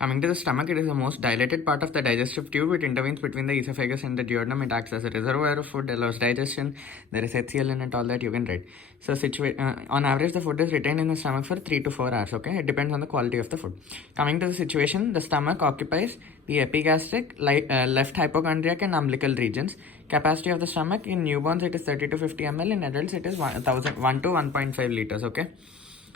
Coming to the stomach, it is the most dilated part of the digestive tube. It intervenes between the esophagus and the duodenum. It acts as a reservoir of food, allows digestion. There is HCl in it, all that you can read. So, on average, the food is retained in the stomach for 3 to 4 hours. Okay, it depends on the quality of the food. Coming to the situation, the stomach occupies the epigastric, left hypochondriac, and umbilical regions. Capacity of the stomach in newborns, it is 30 to 50 ml. In adults, it is 1 to 1.5 liters. Okay.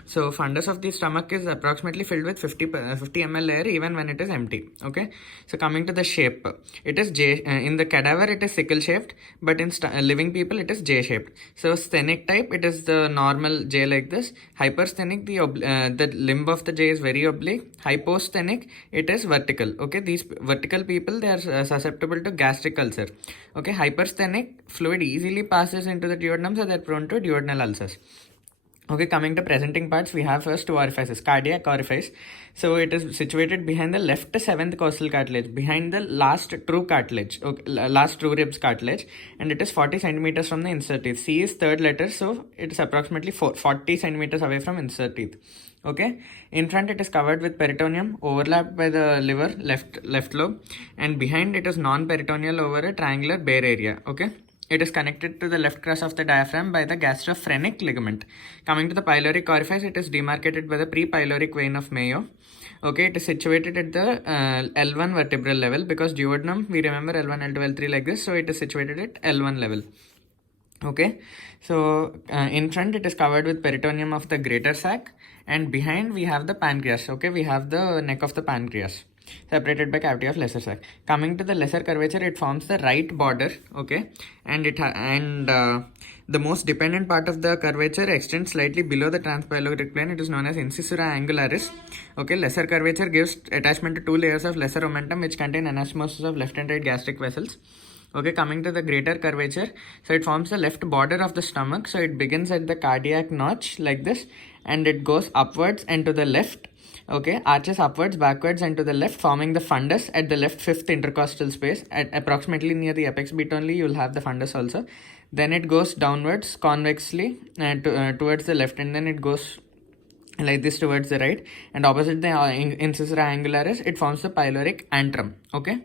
So fundus of the stomach is approximately filled with 50 ml air even when it is empty. Okay. So coming to the shape, it is J. In the cadaver, it is sickle shaped, but in living people, it is J shaped. So sthenic type, it is the normal J like this. Hypersthenic, the limb of the J is very oblique. Hyposthenic, it is vertical. Okay. These vertical people, they are susceptible to gastric ulcer. Okay. Hypersthenic fluid easily passes into the duodenum, so they are prone to duodenal ulcers. Okay, coming to presenting parts, we have first two orifices, cardiac orifice. So it is situated behind the left 7th costal cartilage, behind the last true cartilage, okay, last true ribs cartilage, and it is 40 centimeters from the insert teeth. C is third letter, so it is approximately 40 centimeters away from insert teeth. Okay, in front it is covered with peritoneum, overlapped by the liver, left lobe, and behind it is non-peritoneal over a triangular bare area. Okay. It is connected to the left crus of the diaphragm by the gastrophrenic ligament. Coming to the pyloric orifice, it is demarcated by the pre-pyloric vein of Mayo. Okay, it is situated at the L1 vertebral level because duodenum, we remember L1, L2, L3 like this. So it is situated at L1 level. Okay, so in front it is covered with peritoneum of the greater sac, and behind we have the pancreas. Okay, we have the neck of the pancreas separated by cavity of lesser sac. Coming to the lesser curvature, it forms the right border. Okay, and the most dependent part of the curvature extends slightly below the transpyloric plane. It is known as incisura angularis. Okay, lesser curvature gives attachment to two layers of lesser omentum which contain anastomosis of left and right gastric vessels. Okay, coming to the greater curvature, so it forms the left border of the stomach. So it begins at the cardiac notch like this, and it goes upwards and to the left. Okay, arches upwards, backwards, and to the left, forming the fundus at the left 5th intercostal space. At approximately near the apex bit only, you will have the fundus also. Then it goes downwards convexly towards the left, and then it goes like this towards the right, and opposite the incisura angularis, it forms the pyloric antrum. Okay.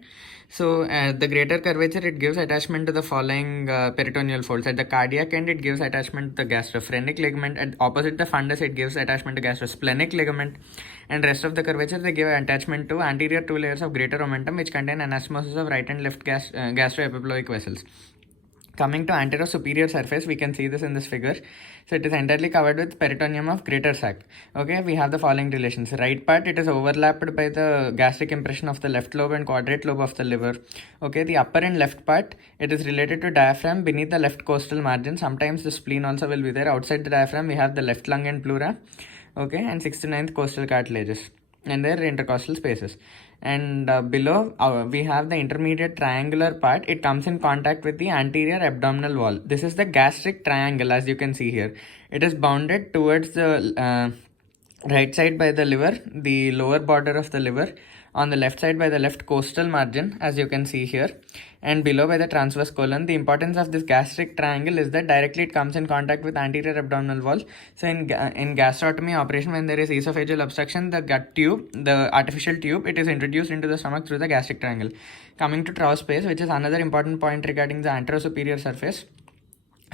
So the greater curvature, it gives attachment to the following peritoneal folds. At the cardiac end, it gives attachment to the gastrophrenic ligament. At opposite the fundus, it gives attachment to gastrosplenic ligament. And rest of the curvature, they give attachment to anterior two layers of greater omentum which contain anastomosis of right and left gastroepiploic vessels. Coming to anterior superior surface, we can see this in this figure. So it is entirely covered with peritoneum of greater sac. Okay, we have the following relations. Right part, it is overlapped by the gastric impression of the left lobe and quadrate lobe of the liver. Okay, the upper and left part, it is related to diaphragm beneath the left costal margin. Sometimes the spleen also will be there. Outside the diaphragm, we have the left lung and pleura. Okay, and 6th to 9th costal cartilages and their intercostal spaces. And below we have the intermediate triangular part. It comes in contact with the anterior abdominal wall. This is the gastric triangle, as you can see here. It is bounded towards the right side by the liver, the lower border of the liver, on the left side by the left costal margin, as you can see here, and below by the transverse colon. The importance of this gastric triangle is that directly it comes in contact with anterior abdominal wall. So in gastrotomy operation, when there is esophageal obstruction, the gut tube, the artificial tube, it is introduced into the stomach through the gastric triangle. Coming to trough space, which is another important point regarding the anterosuperior surface.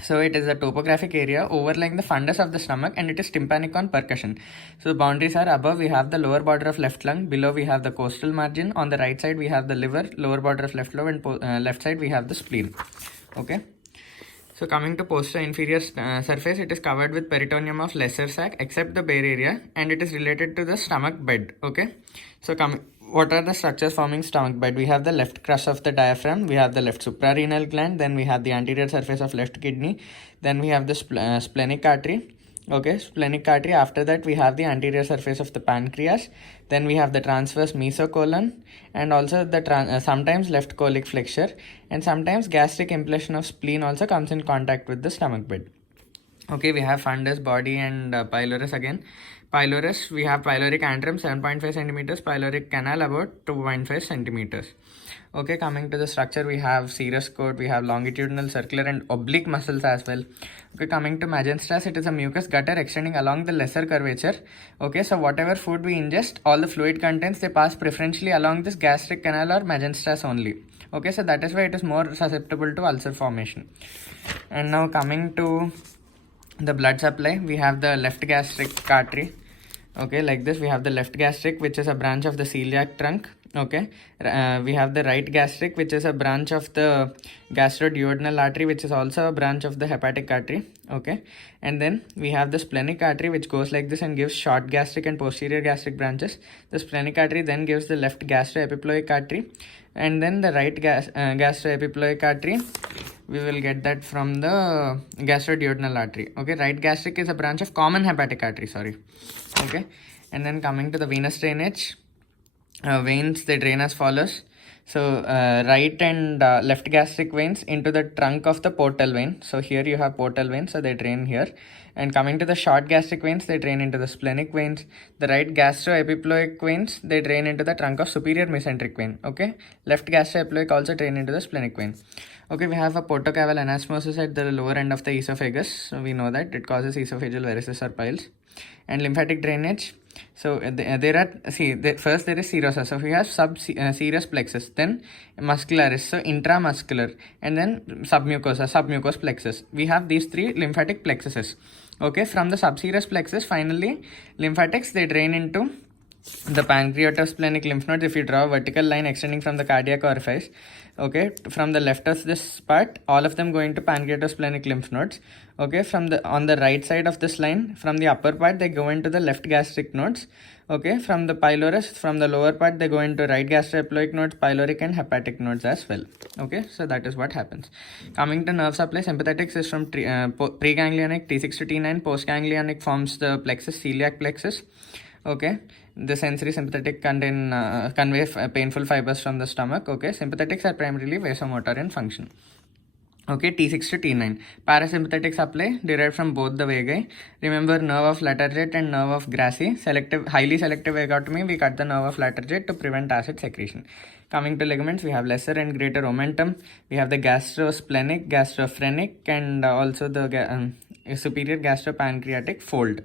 So it is a topographic area overlying the fundus of the stomach, and it is tympanic on percussion. So the boundaries are: above we have the lower border of left lung, below we have the costal margin, on the right side we have the liver, lower border of left lobe, and left side we have the spleen. Okay. So coming to posterior inferior surface, it is covered with peritoneum of lesser sac except the bare area, and it is related to the stomach bed. Okay. So what are the structures forming stomach bed? We have the left crus of the diaphragm, we have the left suprarenal gland, then we have the anterior surface of left kidney, then we have the splenic artery. Okay, splenic artery. After that, we have the anterior surface of the pancreas. Then we have the transverse mesocolon, and also the sometimes left colic flexure, and sometimes gastric impulsion of spleen also comes in contact with the stomach bed. Okay, we have fundus, body, and pylorus again. Pylorus, we have pyloric antrum 7.5 centimeters, pyloric canal about 2.5 centimeters. Okay, coming to the structure, we have serous cord, we have longitudinal, circular, and oblique muscles as well. Okay, coming to magenstas, it is a mucus gutter extending along the lesser curvature. Okay, so whatever food we ingest, all the fluid contents, they pass preferentially along this gastric canal or magenstas only. Okay, so that is why it is more susceptible to ulcer formation. And now coming to the blood supply, we have the left gastric artery. Okay, like this, we have the left gastric, which is a branch of the celiac trunk. Okay, we have the right gastric, which is a branch of the gastroduodenal artery, which is also a branch of the hepatic artery. Okay, and then we have the splenic artery, which goes like this and gives short gastric and posterior gastric branches. The splenic artery then gives the left gastroepiploic artery, and then the right gastroepiploic artery, we will get that from the gastroduodenal artery. Okay, right gastric is a branch of common hepatic artery, sorry. Okay, and then coming to the venous drainage, veins, they drain as follows. So right and left gastric veins into the trunk of the portal vein. So here you have portal veins, so they drain here. And coming to the short gastric veins, they drain into the splenic veins. The right gastroepiploic veins, they drain into the trunk of superior mesenteric vein. Okay, left gastroepiploic also drain into the splenic vein. Okay, we have a portocaval anastomosis at the lower end of the esophagus. So we know that it causes esophageal varices or piles. And lymphatic drainage. So there are, first there is serosa. So we have serous plexus, then muscularis, so intramuscular, and then submucous plexus. We have these three lymphatic plexuses. Okay, from the subserous plexus, finally lymphatics, they drain into the pancreatosplenic lymph nodes. If you draw a vertical line extending from the cardiac orifice, okay, from the left of this part, all of them going to pancreatosplenic lymph nodes. Okay, from the on the right side of this line, from the upper part, they go into the left gastric nodes. Okay, from the pylorus, from the lower part, they go into right gastroepiploic nodes, pyloric and hepatic nodes as well. Okay, so that is what happens. Coming to nerve supply, sympathetics is from preganglionic T6 to T9, postganglionic forms the plexus, celiac plexus. Okay, the sensory sympathetic convey painful fibers from the stomach. Okay, sympathetics are primarily vasomotor in function. Okay, T6 to T9. Parasympathetic supply derived from both the vagi. Remember, nerve of Latarjet and nerve of Grassi. Highly selective vagotomy, we cut the nerve of Latarjet to prevent acid secretion. Coming to ligaments, we have lesser and greater omentum. We have the gastrosplenic, gastrophrenic, and also the superior gastropancreatic fold.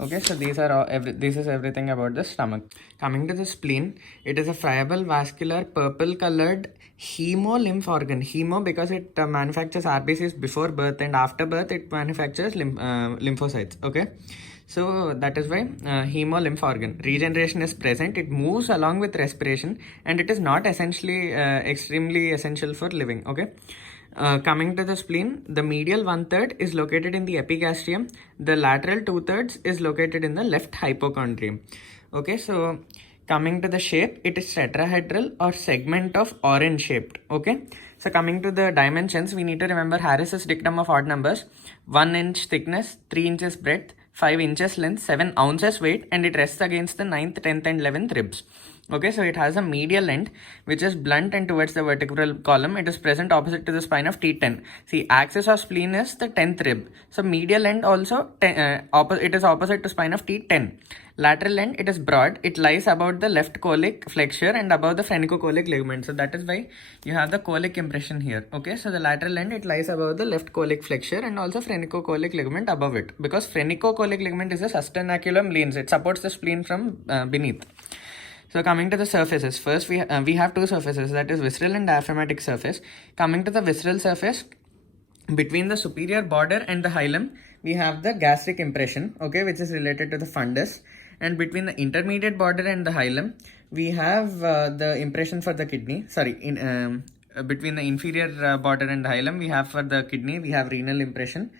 Okay, so these are this is everything about the stomach. Coming to the spleen, it is a friable, vascular, purple colored hemolymph organ. Hemo because it manufactures RBCs before birth, and after birth it manufactures lymphocytes. Okay, so that is why hemolymph organ. Regeneration is present. It moves along with respiration, and it is not essentially extremely essential for living. Okay. Coming to the spleen, the medial 1/3 is located in the epigastrium. The lateral 2/3 is located in the left hypochondrium. Okay, so coming to the shape, it is tetrahedral or segment of orange shaped. Okay, so coming to the dimensions, we need to remember Harris's dictum of odd numbers: 1 inch thickness, 3 inches breadth, 5 inches length, 7 ounces weight, and it rests against the 9th, 10th, and 11th ribs. Okay, so it has a medial end which is blunt and towards the vertebral column. It is present opposite to the spine of T10. See, axis of spleen is the 10th rib. So medial end also it is opposite to spine of T10. Lateral end, it is broad. It lies about the left colic flexure and above the phrenicocholic ligament. So that is why you have the colic impression here. Okay, so the lateral end, it lies above the left colic flexure and also phrenicocholic ligament above it, because phrenicocholic ligament is a sustenaculum leans. It supports the spleen from beneath. So coming to the surfaces, first we have two surfaces, that is visceral and diaphragmatic surface. Coming to the visceral surface, between the superior border and the hilum, we have the gastric impression, okay, which is related to the fundus. And between the intermediate border and the hilum, we have the impression for the kidney. Between the inferior border and the hilum, we have for the kidney, we have renal impression.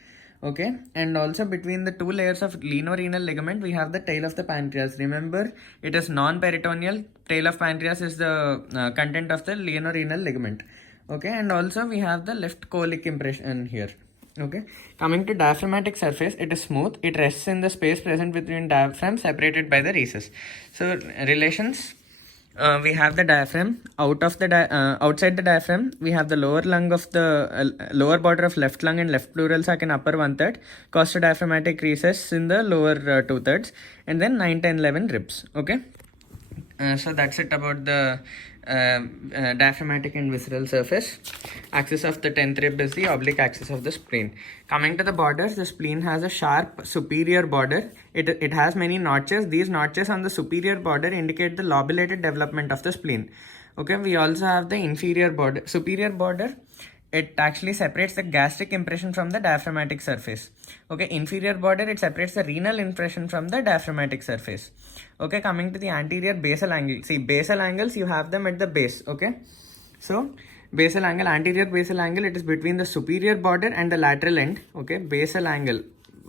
Okay, and also between the two layers of lienorenal ligament, we have the tail of the pancreas. Remember, it is non-peritoneal. Tail of pancreas is the content of the lienorenal ligament. Okay, and also we have the left colic impression here. Okay, coming to diaphragmatic surface, it is smooth. It rests in the space present between diaphragm separated by the recess. So relations. we have the diaphragm. Outside the diaphragm, we have the lower lung of the lower border of left lung and left pleural sac in upper 1/3, costodiaphragmatic recess in the lower 2/3, and then 9, 10, 11 ribs. Okay. So that's it about the diaphragmatic and visceral surface. Axis of the 10th rib is the oblique axis of the spleen. Coming to the borders, the spleen has a sharp superior border. It has many notches. These notches on the superior border indicate the lobulated development of the spleen. Okay, we also have the inferior border, superior border. It actually separates the gastric impression from the diaphragmatic surface. Okay, inferior border, it separates the renal impression from the diaphragmatic surface. Okay, coming to the anterior basal angle. See, basal angles, you have them at the base. Okay, so basal angle, anterior basal angle, it is between the superior border and the lateral end. Okay, basal angle.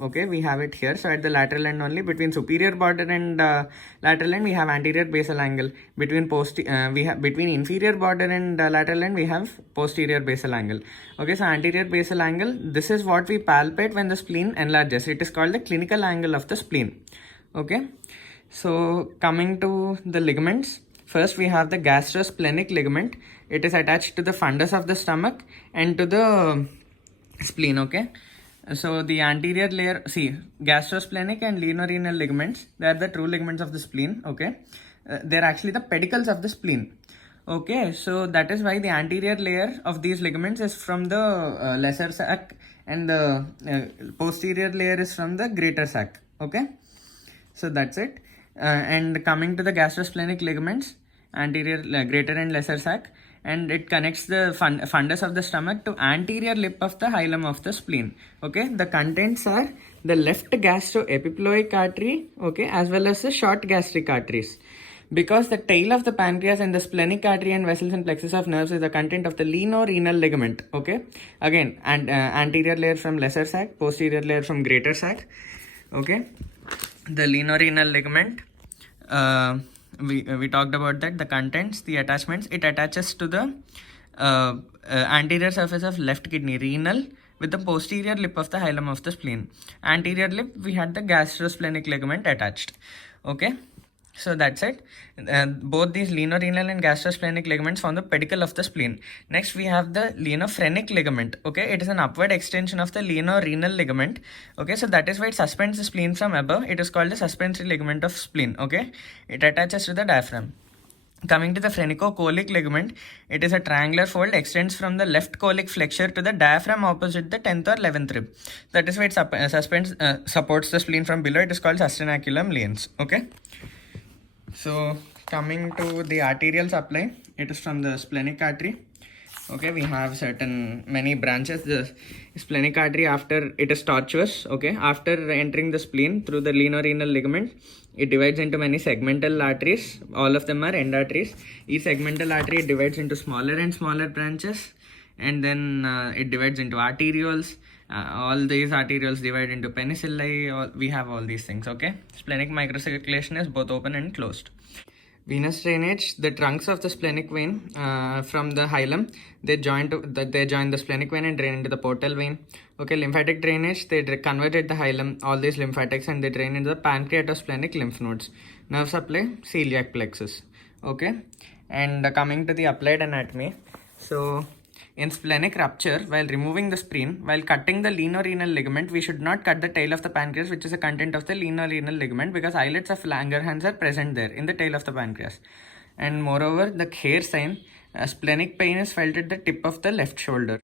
Okay, we have it here. So at the lateral end only, between superior border and lateral end, we have anterior basal angle. Between between inferior border and lateral end, we have posterior basal angle. Okay, so anterior basal angle, this is what we palpate when the spleen enlarges. It is called the clinical angle of the spleen. Okay, so coming to the ligaments. First, we have the gastrosplenic ligament. It is attached to the fundus of the stomach and to the spleen. Okay. So the anterior layer, see, gastrosplenic and lienorenal ligaments, they are the true ligaments of the spleen. Okay, they're actually the pedicles of the spleen. Okay, so that is why the anterior layer of these ligaments is from the lesser sac, and the posterior layer is from the greater sac. Okay, so that's it. And coming to the gastrosplenic ligaments, anterior, greater and lesser sac, and it connects the fundus of the stomach to anterior lip of the hilum of the spleen. Okay, the contents are the left gastroepiploic artery, okay, as well as the short gastric arteries. Because the tail of the pancreas and the splenic artery and vessels and plexus of nerves is the content of the lienorenal ligament. Okay, again, and anterior layer from lesser sac, posterior layer from greater sac. Okay, the lienorenal ligament, we talked about that, the contents, the attachments, it attaches to the anterior surface of left kidney, renal, with the posterior lip of the hilum of the spleen. Anterior lip, we had the gastrosplenic ligament attached. Okay, so that's it. Both these lienorenal and gastrosplenic ligaments form the pedicle of the spleen. Next, we have the lienophrenic ligament. Okay, it is an upward extension of the lienorenal ligament. Okay, so that is why it suspends the spleen from above. It is called the suspensory ligament of spleen. Okay, it attaches to the diaphragm. Coming to the phrenicocholic ligament, it is a triangular fold, extends from the left cholic flexure to the diaphragm opposite the 10th or 11th rib. That is why it supports the spleen from below. It is called sustenaculum liens. Okay. So coming to the arterial supply, it is from the splenic artery. Okay, we have many branches. The splenic artery, after it is tortuous, okay, after entering the spleen through the lienorenal ligament, it divides into many segmental arteries. All of them are end arteries. Each segmental artery divides into smaller and smaller branches, and then it divides into arterioles. All these arterioles divide into penicilli. We have all these things. Okay, splenic microcirculation is both open and closed. Venous drainage, the trunks of the splenic vein from the hilum, they join the splenic vein and drain into the portal vein. Okay, lymphatic drainage, they converge at the hilum, all these lymphatics, and they drain into the pancreatosplenic lymph nodes. Nerve supply, celiac plexus. Okay, and coming to the applied anatomy. So in splenic rupture, while removing the spleen, while cutting the lienorenal ligament, we should not cut the tail of the pancreas, which is a content of the lienorenal ligament, because islets of Langerhans are present there in the tail of the pancreas. And moreover, the Kher sign, splenic pain is felt at the tip of the left shoulder.